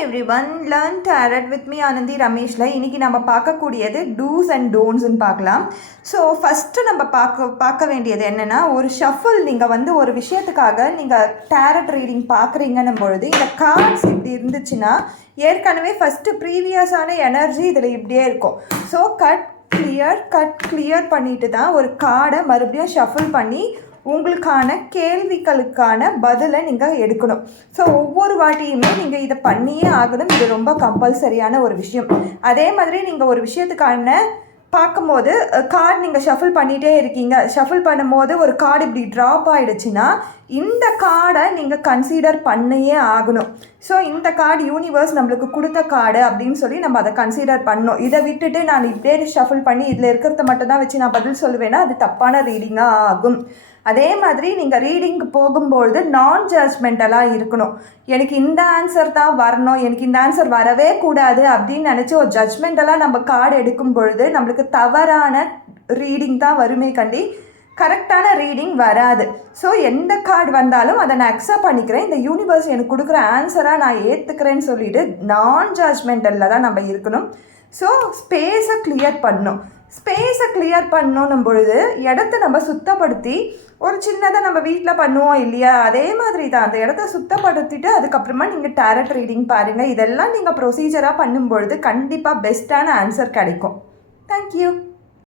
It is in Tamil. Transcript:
Everyone, learn tarot with me Anandhi ரமேஷில் இன்றைக்கி நம்ம பார்க்கக்கூடியது டூஸ் அண்ட் டோன்ட்ஸ்ன்னு பார்க்கலாம். ஸோ ஃபஸ்ட்டு நம்ம பார்க்க வேண்டியது என்னென்னா, ஒரு ஷஃபிள் நீங்கள் ஒரு விஷயத்துக்காக நீங்கள் டேரட் ரீடிங் பார்க்குறீங்கன்னும் பொழுது இந்த கார்ட்ஸ் இப்படி இருந்துச்சுன்னா ஏற்கனவே ஃபஸ்ட்டு ப்ரீவியஸான எனர்ஜி இதில் இப்படியே இருக்கும். ஸோ கட் கிளியர் பண்ணிட்டு தான் ஒரு கார்டை மறுபடியும் ஷஃபிள் பண்ணி உங்களுக்கான கேள்விகளுக்கான பதிலை நீங்கள் எடுக்கணும். ஸோ ஒவ்வொரு வாட்டியுமே நீங்கள் இதை பண்ணியே ஆகணும். இது ரொம்ப கம்பல்சரியான ஒரு விஷயம். அதே மாதிரி நீங்கள் ஒரு விஷயத்துக்கான பார்க்கும்போது கார்டு நீங்கள் ஷஃபிள் பண்ணிகிட்டே இருக்கீங்க. ஷஃபிள் பண்ணும்போது ஒரு கார்டு இப்படி ட்ராப் ஆகிடுச்சுன்னா இந்த கார்டை நீங்கள் கன்சிடர் பண்ணியே ஆகணும். ஸோ இந்த கார்டு யூனிவர்ஸ் நம்மளுக்கு கொடுத்த கார்டு அப்படின்னு சொல்லி நம்ம அதை கன்சிடர் பண்ணணும். இதை விட்டுட்டு நான் இப்படியே ஷஃபிள் பண்ணி இதில் இருக்கிறத மட்டும் தான் வச்சு நான் பதில் சொல்லுவேன்னா அது தப்பான ரீடிங்காக ஆகும். அதே மாதிரி நீங்கள் ரீடிங்க்கு போகும்பொழுது நான் ஜட்ஜ்மெண்டலாக இருக்கணும். எனக்கு இந்த ஆன்சர் தான் வரணும், எனக்கு இந்த ஆன்சர் வரவே கூடாது அப்படின்னு நினச்சி ஒரு ஜட்ஜ்மெண்டலாக நம்ம கார்டு எடுக்கும் பொழுது நம்மளுக்கு தவறான ரீடிங் தான் வருமே கண்டி கரெக்டான ரீடிங் வராது. ஸோ எந்த கார்டு வந்தாலும் அதை நான் அக்செப்ட் பண்ணிக்கிறேன், இந்த யூனிவர்ஸ் எனக்கு கொடுக்குற ஆன்சராக நான் ஏற்றுக்கிறேன்னு சொல்லிவிட்டு நான் ஜட்ஜ்மெண்டலில் தான் நம்ம இருக்கணும். ஸோ ஸ்பேஸை கிளியர் பண்ணணும் பொழுது இடத்த நம்ம சுத்தப்படுத்தி ஒரு சின்னதாக நம்ம வீட்டில் பண்ணுவோம் இல்லையா, அதே மாதிரி தான் அந்த இடத்த சுத்தப்படுத்திட்டு அதுக்கப்புறமா நீங்கள் டேரட் ரீடிங் பாருங்கள். இதெல்லாம் நீங்கள் ப்ரொசீஜராக பண்ணும்பொழுது கண்டிப்பாக பெஸ்ட்டான ஆன்சர் கிடைக்கும். தேங்க்யூ.